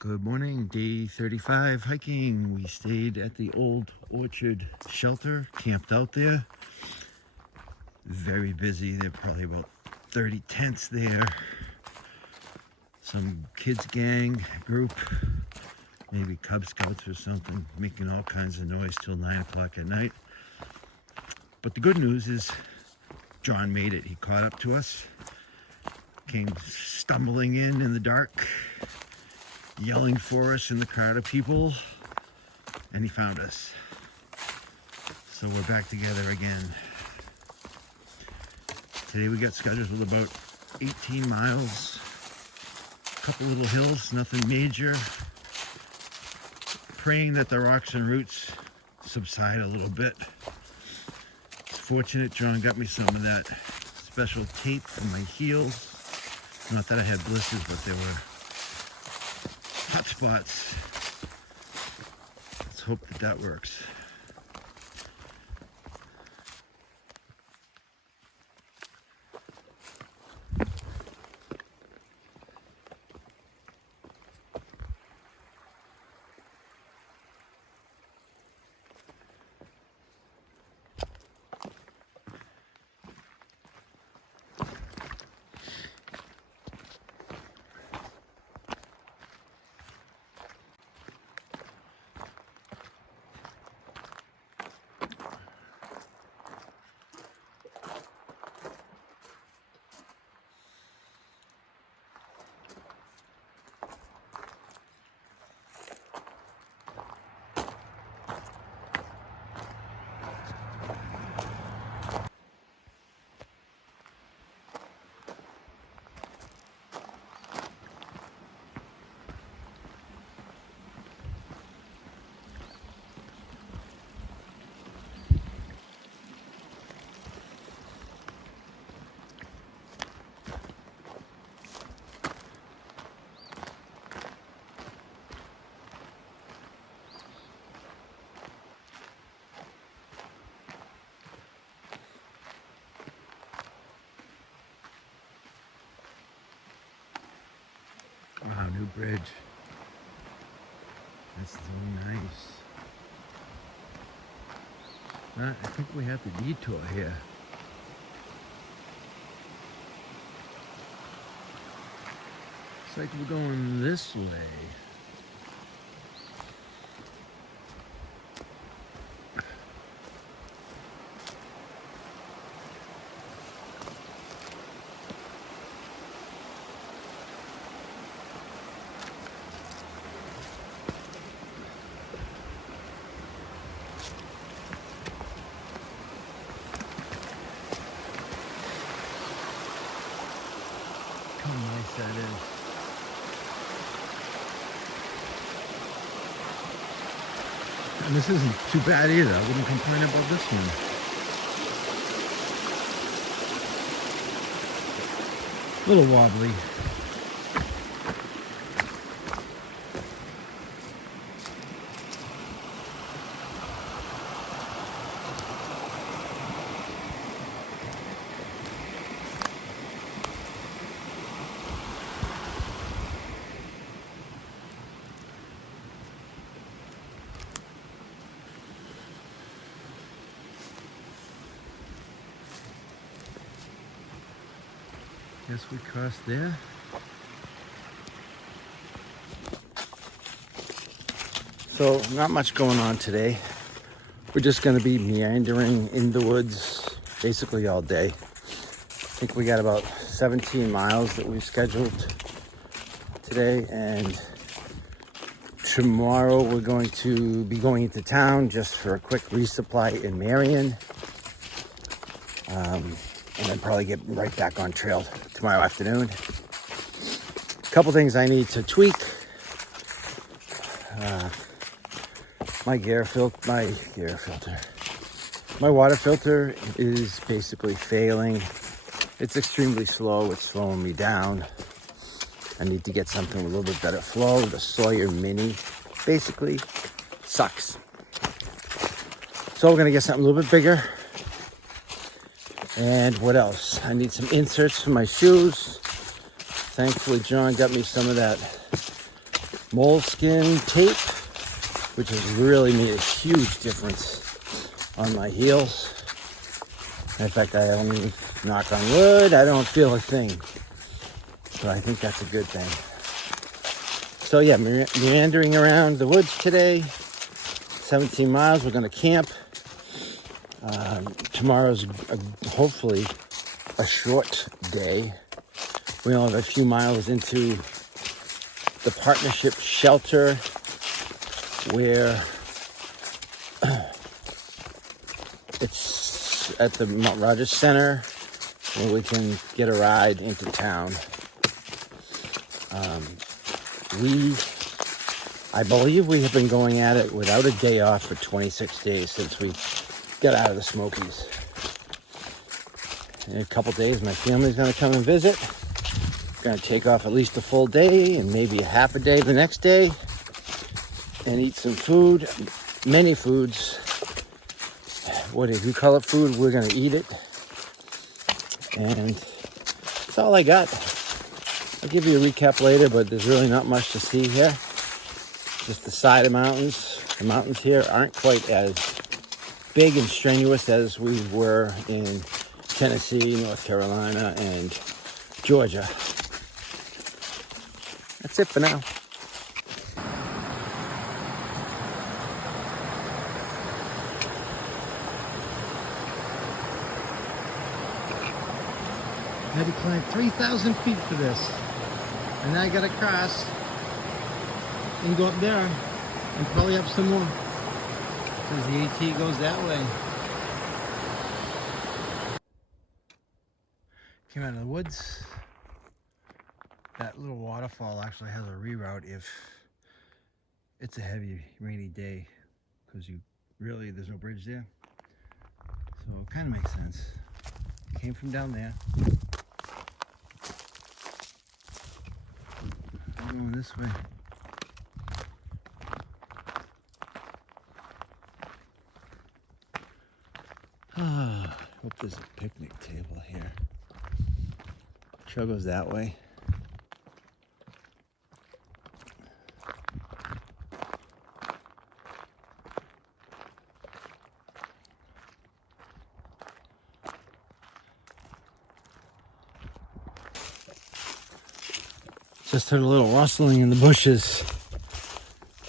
Good morning, day 35 hiking. We stayed at the Old Orchard shelter, camped out there. Very busy. There are probably about 30 tents there. Some kids gang group, maybe Cub Scouts or something, making all kinds of noise till 9 o'clock at night. But the good news is John made it. He caught up to us, came stumbling in the dark, yelling for us in the crowd of people, and he found us. So we're back together again. Today we got scheduled with about 18 miles, a couple little hills, nothing major. Praying that the rocks and roots subside a little bit. It's fortunate John got me some of that special tape for my heels. Not that I had blisters, but there were hot spots. Let's hope that works. Wow, new bridge. That's so nice. I think we have the detour here. Looks like we're going this way. How nice that is. And this isn't too bad either. I wouldn't complain about this one. A little wobbly. Guess we crossed there. So not much going on today. We're just going to be meandering in the woods basically all day. I think we got about 17 miles that we've scheduled today, and tomorrow we're going to be going into town just for a quick resupply in Marion. And then probably get right back on trail tomorrow afternoon. A couple things I need to tweak. My water filter is basically failing. It's extremely slow. It's slowing me down. I need to get something with a little bit better flow. The Sawyer Mini basically sucks. So we're gonna get something a little bit bigger. And what else? I need some inserts for my shoes. Thankfully, John got me some of that moleskin tape, which has really made a huge difference on my heels. In fact, I only, knock on wood, I don't feel a thing. So I think that's a good thing. So yeah, meandering around the woods today, 17 miles, we're gonna camp. Tomorrow's hopefully a short day. We only have a few miles into the partnership shelter where it's at the Mount Rogers Center where we can get a ride into town. I believe we have been going at it without a day off for 26 days since we got out of the Smokies. In a couple days, my family's going to come and visit. Going to take off at least a full day and maybe a half a day the next day and eat some food, many foods. What if you call it food, we're going to eat it. And that's all I got. I'll give you a recap later, but there's really not much to see here. Just the side of mountains. The mountains here aren't quite as big and strenuous as we were in Tennessee, North Carolina, and Georgia. That's it for now. I had to climb 3,000 feet for this. And now I gotta cross and go up there and probably up some more. Because the AT goes that way. Came out of the woods. That little waterfall actually has a reroute if it's a heavy rainy day. Because there's no bridge there. So it kind of makes sense. Came from down there. I'm going this way. Hope there's a picnic table here. Trail goes that way. Just heard a little rustling in the bushes.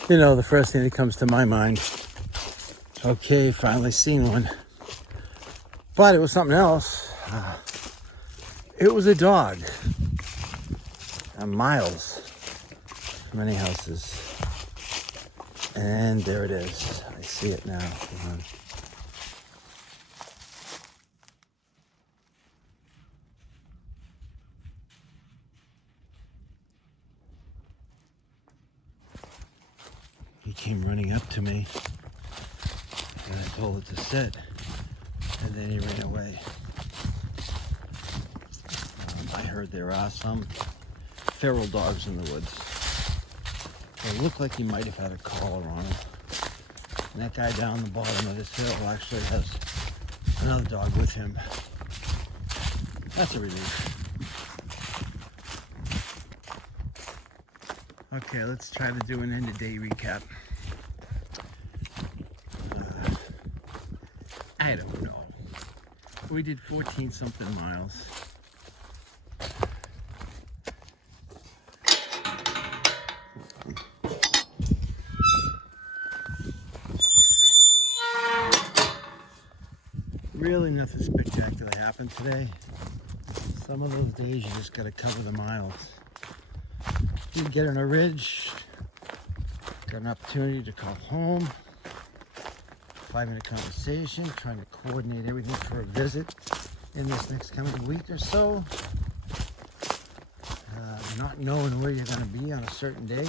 You know, the first thing that comes to my mind. Okay, finally seen one. But it was something else. It was a dog. Miles from any houses. And there it is. I see it now. Hold on. He came running up to me. And I told it to sit. And then he ran away. I heard there are some feral dogs in the woods. It looked like he might have had a collar on him. And that guy down the bottom of this hill actually has another dog with him. That's a relief. Okay, let's try to do an end-of-day recap. I don't know. We did 14-something miles. Really nothing spectacular happened today. Some of those days you just gotta cover the miles. You get on a ridge, got an opportunity to call home, 5-minute conversation, trying to coordinate everything for a visit in this next coming week or so. Not knowing where you're going to be on a certain day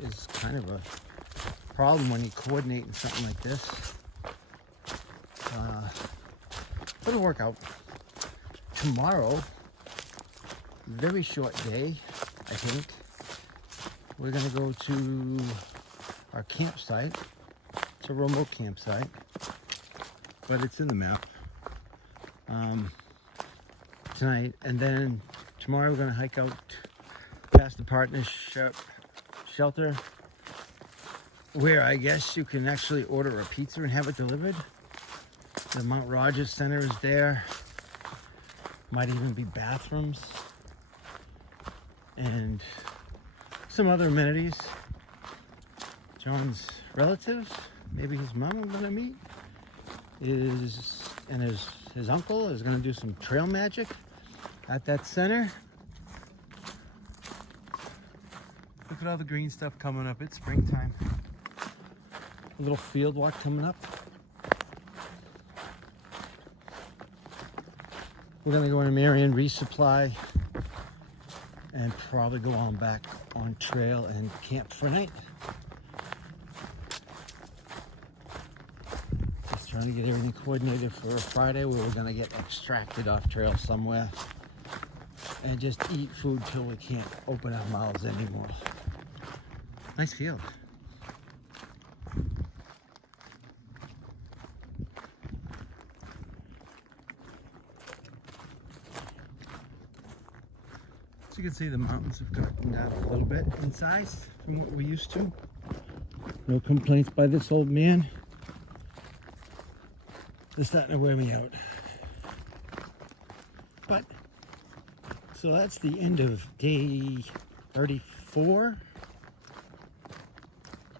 is kind of a problem when you coordinate in something like this. But it'll work out. Tomorrow, very short day, I think. We're going to go to our campsite. It's a remote campsite, but it's in the map. Tonight, and then tomorrow we're going to hike out past the partnership shelter where I guess you can actually order a pizza and have it delivered. The Mount Rogers Center is there. Might even be bathrooms and some other amenities. John's relatives, maybe his mom I'm gonna meet, and his uncle is gonna do some trail magic at that center. Look at all the green stuff coming up. It's springtime. A little field walk coming up. We're gonna go in Marion, resupply, and probably go on back on trail and camp for night. Just trying to get everything coordinated for a Friday where we're gonna get extracted off trail somewhere and just eat food till we can't open our mouths anymore. Nice field. As you can see, the mountains have gotten down a little bit in size from what we used to. No complaints by this old man. They're starting to wear me out. But, so that's the end of day 34.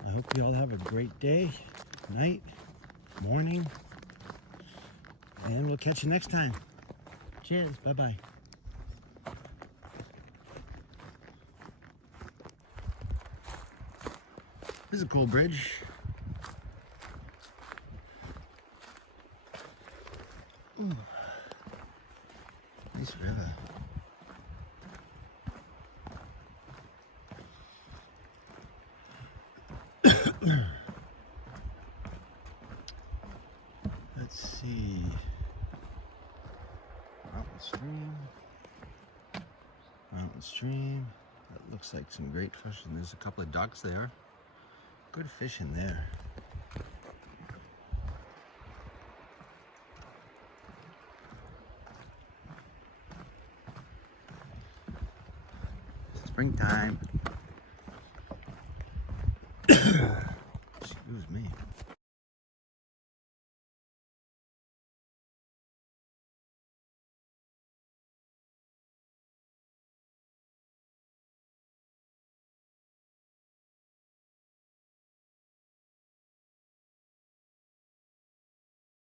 I hope you all have a great day, night, morning, and we'll catch you next time. Cheers, bye-bye. This is a cool bridge. Ooh. Nice river. Let's see. Mountain stream. That looks like some great fish, and there's a couple of ducks there. Good fish in there. Springtime. Excuse me.